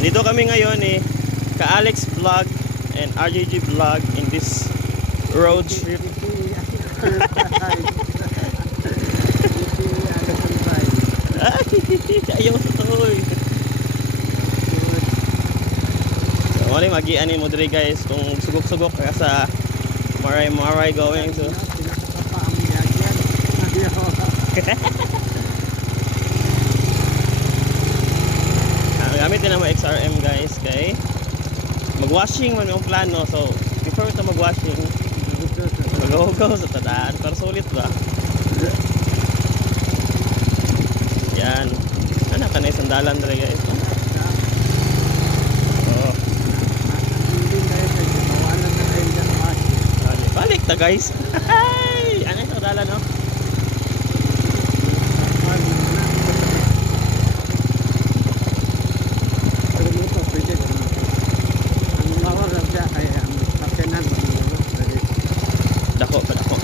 Dito kami ngayon ka-Alex Vlog and RJG Vlog in this road trip. Ayaw sa toy. So, mag-iani mo diri guys kung sugok-sugok ka sa Maray going to. Gamitin na mo XRM guys kay mag-washing man yung plano. So before ito mag-washing mag-hugaw sa tadaan para sulit ba. Yan. Anak ka na isang dalan dali guys. Oh. Balik ta guys. Ano isang dalan no? Dako pa dako.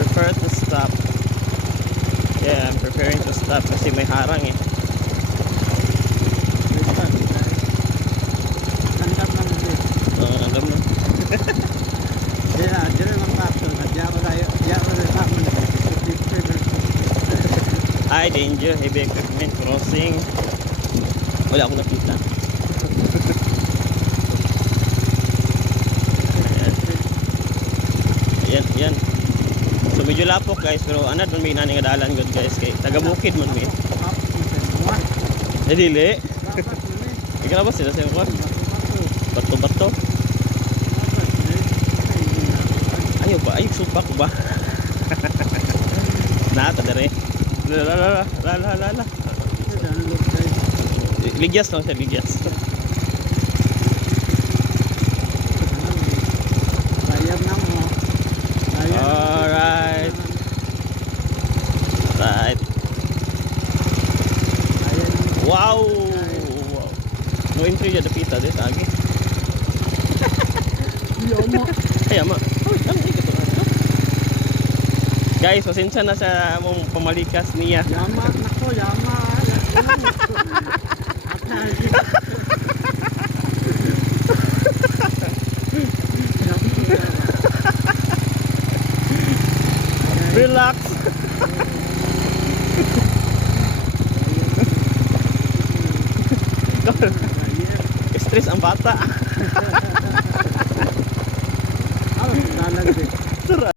Prepare to stop. Yeah, I'm preparing to stop kasi may harang eh. Landam na. Ay, danger, heavy equipment crossing. Wala akong nakita. Yan. So medyo lapok guys, pero anad man may nani nga dalan good guys kay taga bukid man mi. Dili. Ikaw ba sila sa kon? Bato. Ayaw ba? Ayaw supak ba? Nata dere. La. Ligyas lang siya, ligyas. Alright. Right. Wow. No entry ya dapita dito agi. Yama. Guys, pasensya na sa among pamalikas niya. Yama. Relax. Stress ang bata.